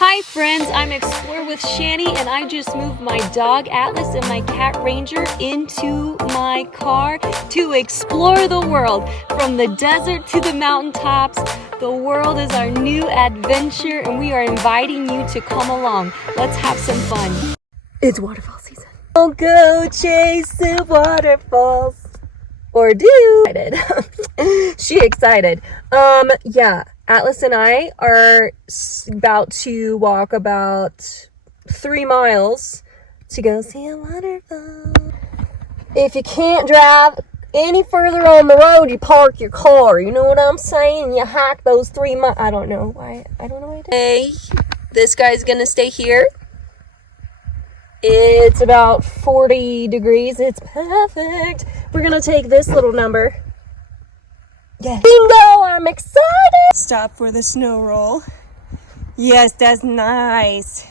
Hi friends, I'm Explore with Shani and I just moved my dog Atlas and my cat Ranger into my car to explore the world. From the desert to the mountaintops, the world is our new adventure and we are inviting you to come along. Let's have some fun. It's waterfall season. Don't go chasing waterfalls. Or do. She excited. Yeah. Atlas and I are about to walk about 3 miles to go see a waterfall. If you can't drive any further on the road, you park your car. You know what I'm saying? You hike those 3 miles. I don't know why. I don't know why. Hey, this guy's gonna stay here. It's about 40 degrees. It's perfect. We're gonna take this little number. Yeah. Bingo! I'm excited! Stop for the snow roll. Yes, that's nice.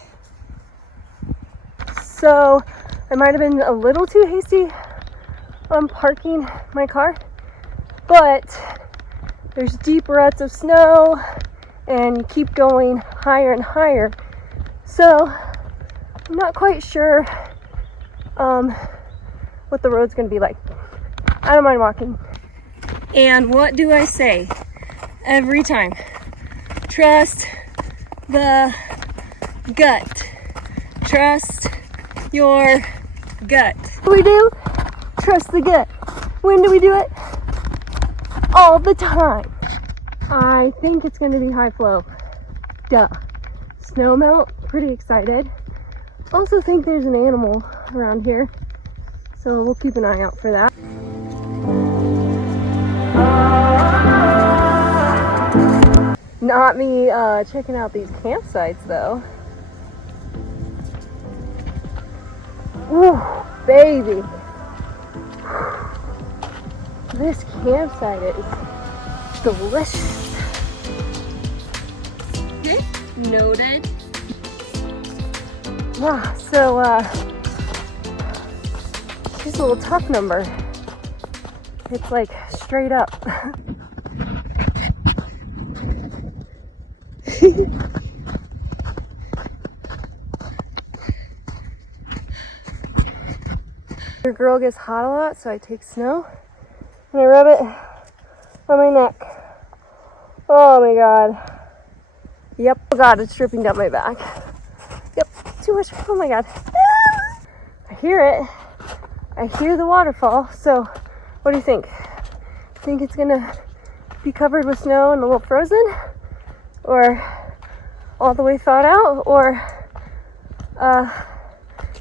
So, I might have been a little too hasty on parking my car, but there's deep ruts of snow and you keep going higher and higher. So, I'm not quite sure what the road's gonna be like. I don't mind walking. And what do I say every time? Trust the gut. Trust your gut. What do we do? Trust the gut. When do we do it? All the time. I think it's going to be high flow. Duh. Snow melt. Pretty excited. Also think there's an animal around here, so we'll keep an eye out for that. Not me checking out these campsites though. Ooh, baby. This campsite is delicious. Okay. Noted. Wow, so here's a little tough number. It's like straight up. Your girl gets hot a lot, so I take snow and I rub it on my neck. Oh my god. Yep. Oh god, it's dripping down my back. Yep, too much. Oh my god. I hear it. I hear the waterfall. So, what do you think? Think it's gonna be covered with snow and a little frozen? Or all the way thawed out? Or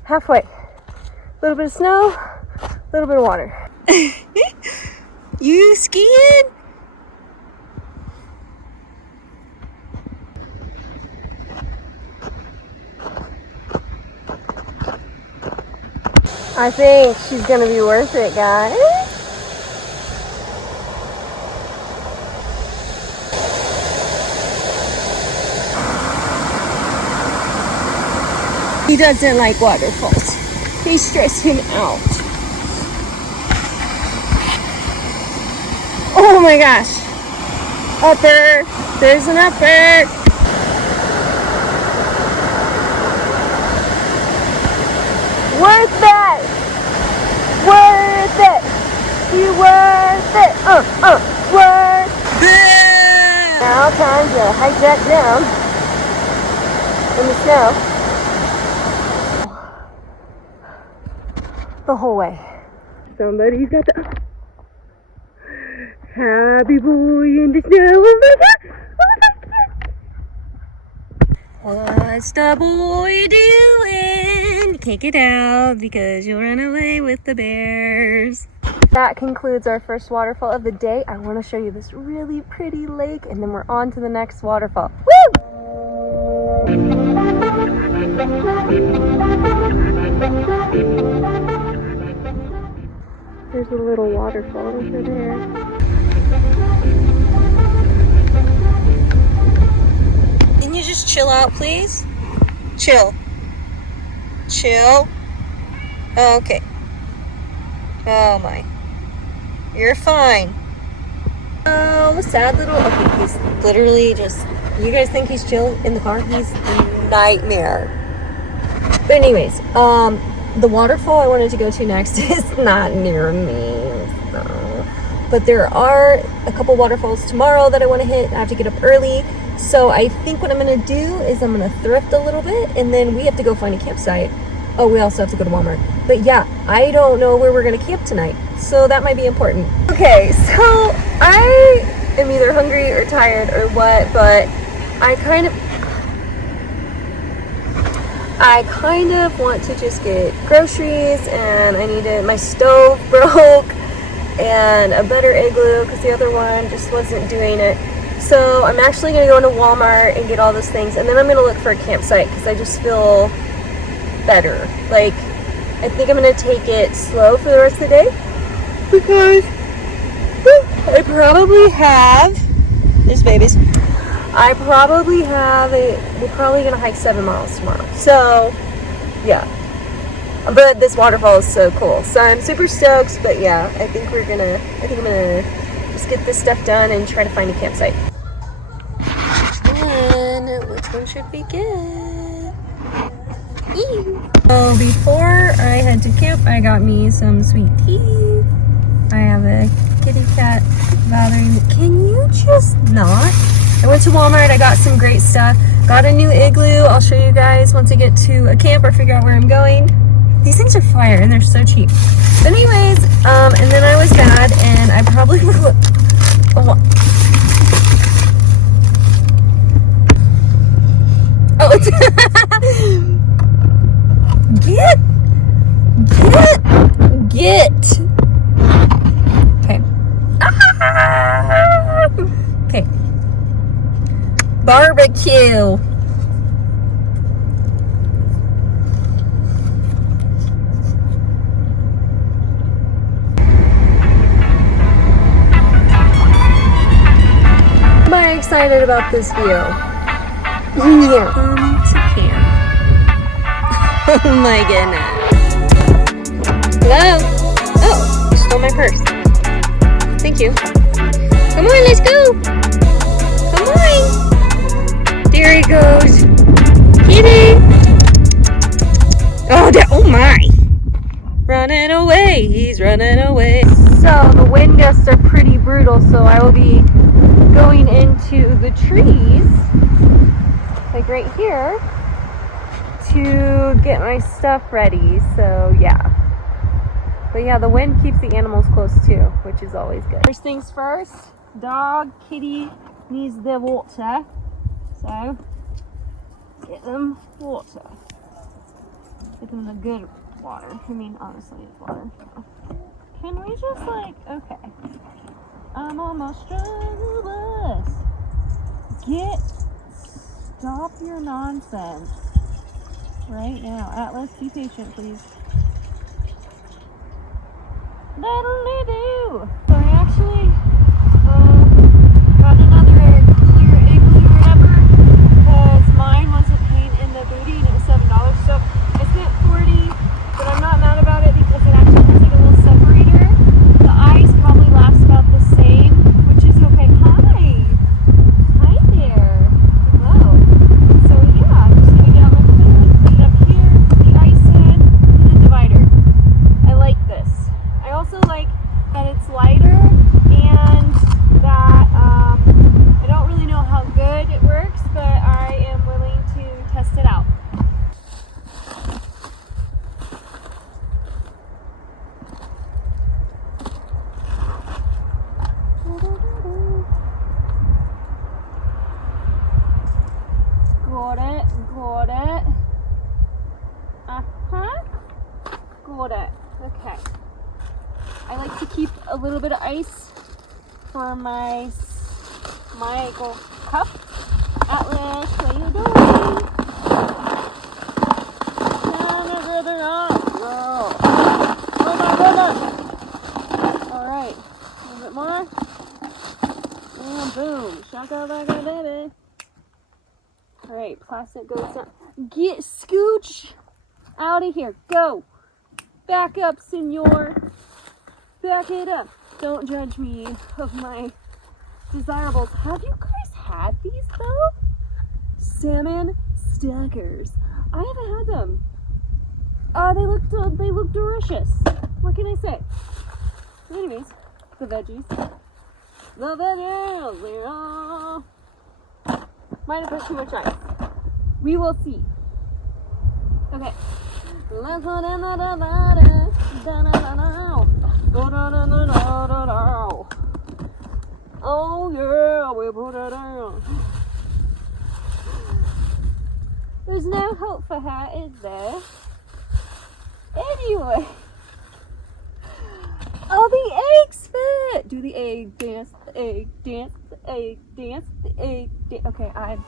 halfway? A little bit of snow, a little bit of water. You skiing? I think she's gonna be worth it, guys. He doesn't like waterfalls. They stress him out. Oh my gosh. Upper. There's an upper. Worth that. Worth it. You worth it. Worth it. Now time to hike that down in the snow. The whole way. Somebody's got the happy boy in the snow. What's the boy doing? Can't get out because you'll run away with the bears. That concludes our first waterfall of the day. I want to show you this really pretty lake and then we're on to the next waterfall. Woo! There's a little waterfall over there. Can you just chill out, please? Chill. Chill. Okay. Oh my. You're fine. Oh, sad little. Okay, he's literally just. You guys think he's chill in the car? He's nightmare. But anyways, the waterfall I wanted to go to next is not near me, so. But there are a couple waterfalls tomorrow that I want to hit. I have to get up early. So I think what I'm going to do is I'm going to thrift a little bit, and then we have to go find a campsite. Oh, we also have to go to Walmart. But yeah, I don't know where we're going to camp tonight, so that might be important. Okay, so I am either hungry or tired or what, but I kind of want to just get groceries, and I needed, my stove broke and a better igloo because the other one just wasn't doing it. So I'm actually going to go into Walmart and get all those things, and then I'm going to look for a campsite because I just feel better. Like, I think I'm going to take it slow for the rest of the day because I probably have, there's babies, I probably have it, we're probably going to hike 7 miles tomorrow. So, yeah. But this waterfall is so cool. So I'm super stoked, but yeah, I think I'm gonna just get this stuff done and try to find a campsite. And which one should we get? So before I head to camp, I got me some sweet tea. I have a kitty cat bothering me. Can you just not? I went to Walmart, I got some great stuff. Got a new igloo. I'll show you guys once I get to a camp or figure out where I'm going. These things are fire and they're so cheap. But anyways, and then I was mad and I probably will. Oh, it's get. Okay. Okay. Barbecue. I'm excited about this view. Yeah. To camp. Oh my goodness. Hello? Oh, you stole my purse. Thank you. Come on, let's go. Come on. There he goes. Kitty. Oh my. Running away. He's running away. So the wind gusts are pretty brutal, so I will be going into the trees, like right here, to get my stuff ready. So yeah. But yeah, the wind keeps the animals close too, which is always good. First things first, dog, kitty needs the water. So get them water. Get them the good water. I mean, honestly, it's water. Can we just okay. I'm almost done with this. Stop your nonsense. Right now. Atlas, be patient, please. That'll do. So I actually got another clear igloo or whatever because mine was a pain in the booty and it was $7. So I spent $40, but I'm not mad about it because it actually has like a little separator. The ice probably lasts about the same, which is okay. Hi there. Hello. So yeah, I'm just gonna get out my food, put it up here, the ice in, and the divider. I like this. I also like that it's lighter and that I don't really know how good it works, but I am willing to test it out. Got it. Got it. Okay. I like to keep a little bit of ice for my little cup. Atlas, what are you doing? Oh my goodness! Alright, a little bit more. And boom, shaka laka baby. Alright, plastic goes down. Get scooch out of here. Go. Back up, senor. Back it up. Don't judge me of my desirables. Have you guys had these though? Salmon Stackers. I haven't had them. They look delicious. What can I say? Anyways, the veggies. The veggies. Might have put too much ice. We will see. Okay. Oh yeah, we put it down. There's no hope for her, is there? Anyway. Oh, the eggs fit! Do the egg dance, the egg dance, the egg dance, the egg dance. Okay, I'm...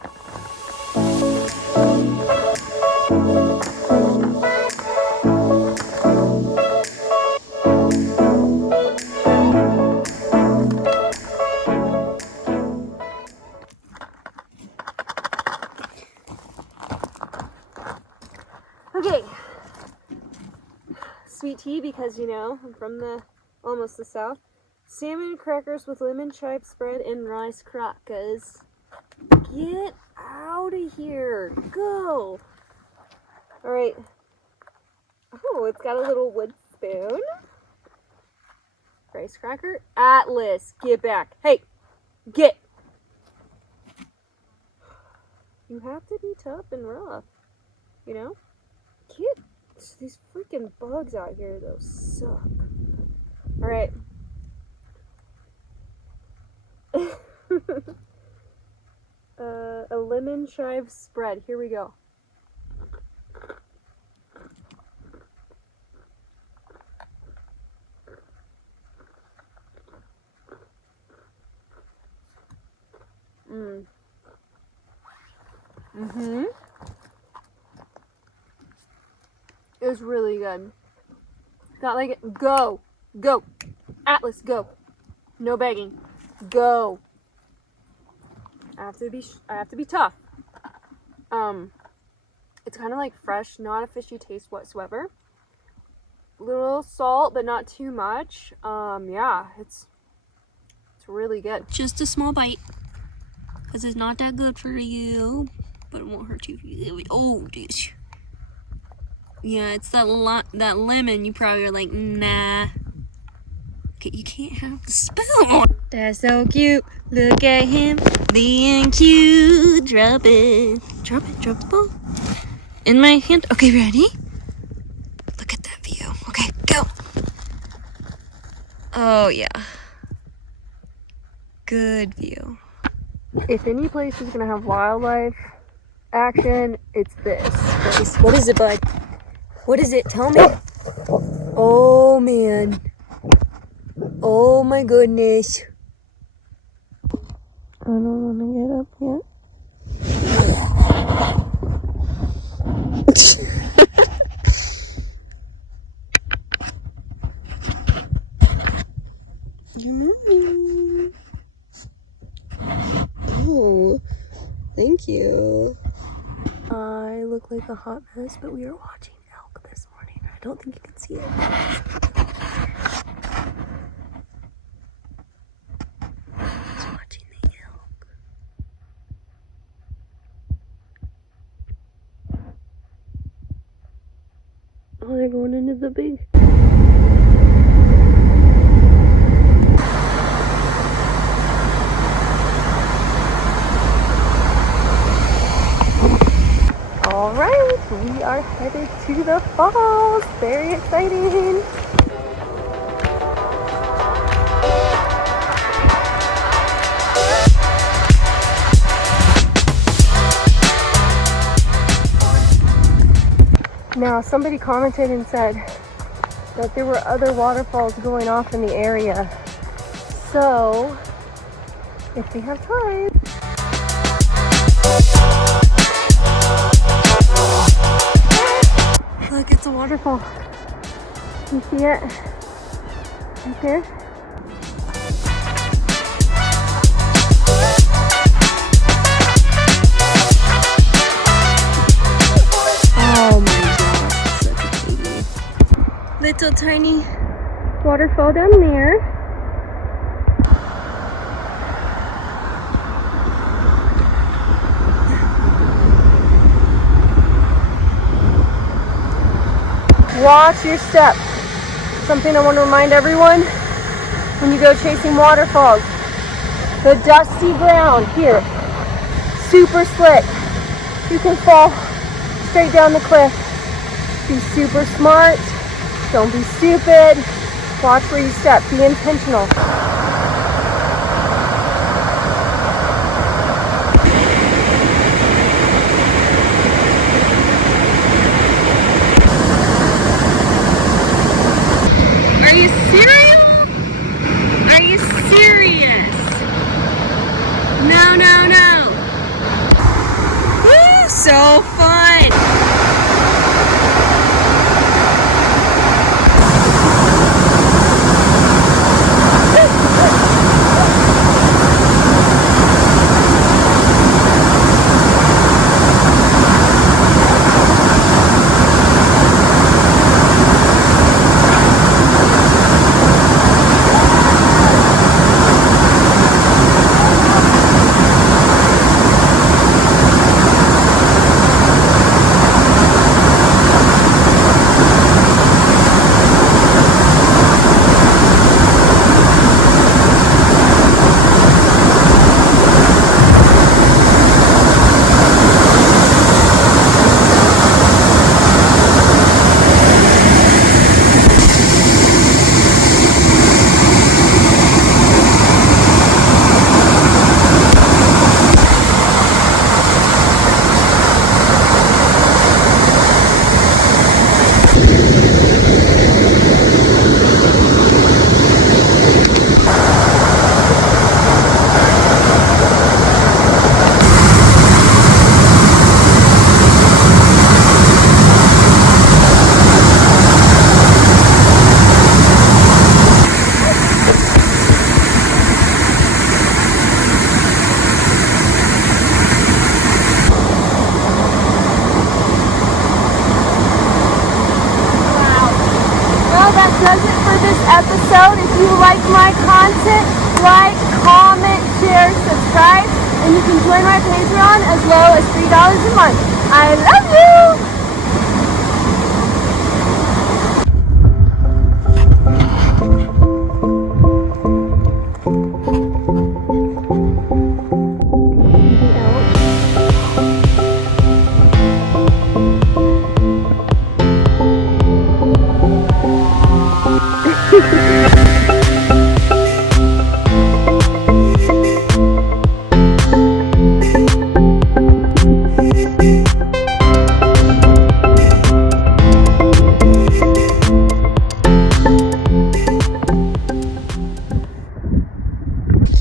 Okay. Sweet tea because, you know, I'm from almost the south. Salmon crackers with lemon chive spread and rice crackers. Get out of here. Go. All right. Oh, it's got a little wood spoon. Rice cracker. Atlas, get back. Hey, get. You have to be tough and rough, you know? Get. These freaking bugs out here, though, suck. All right. A lemon chive spread. Here we go. It was really good. Got like it. Go. Atlas, go. No begging. Go. I have to be tough. It's kind of like fresh, not a fishy taste whatsoever. Little salt, but not too much. Yeah, it's really good. Just a small bite, because it's not that good for you, but it won't hurt you. Oh, geez. Yeah, it's that lemon. You probably are like, nah. Okay, you can't have the spoon. That's so cute. Look at him being cute. Drop it. Drop the ball. In my hand. Okay, ready? Look at that view. Okay, go. Oh, yeah. Good view. If any place is going to have wildlife action, it's this place. What is it, bud? What is it? Tell me. Oh, man. Oh, my goodness. I don't want to get up yet. You're moving. Oh, thank you. I look like a hot mess, but we are watching elk this morning. I don't think you can see it. It's watching the elk. Oh, they're going into the big... All right, we are headed to the falls. Very exciting. Now, somebody commented and said that there were other waterfalls going off in the area. So, if we have time. Look, it's a waterfall. You see it? Right there? Oh my gosh, such a baby. Little tiny waterfall down there. Watch your step. Something I want to remind everyone when you go chasing waterfalls. The dusty ground here, super slick. You can fall straight down the cliff. Be super smart. Don't be stupid. Watch where you step. Be intentional. Are you serious? Are you serious? No, no, no. Woo, so fun. That does it for this episode. If you like my content, like, comment, share, subscribe, and you can join my Patreon as low as $3 a month. I love you!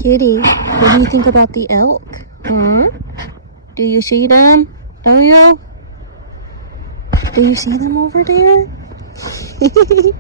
Kitty, what do you think about the elk? Do you see them? Do you? Do you see them over there? Baby.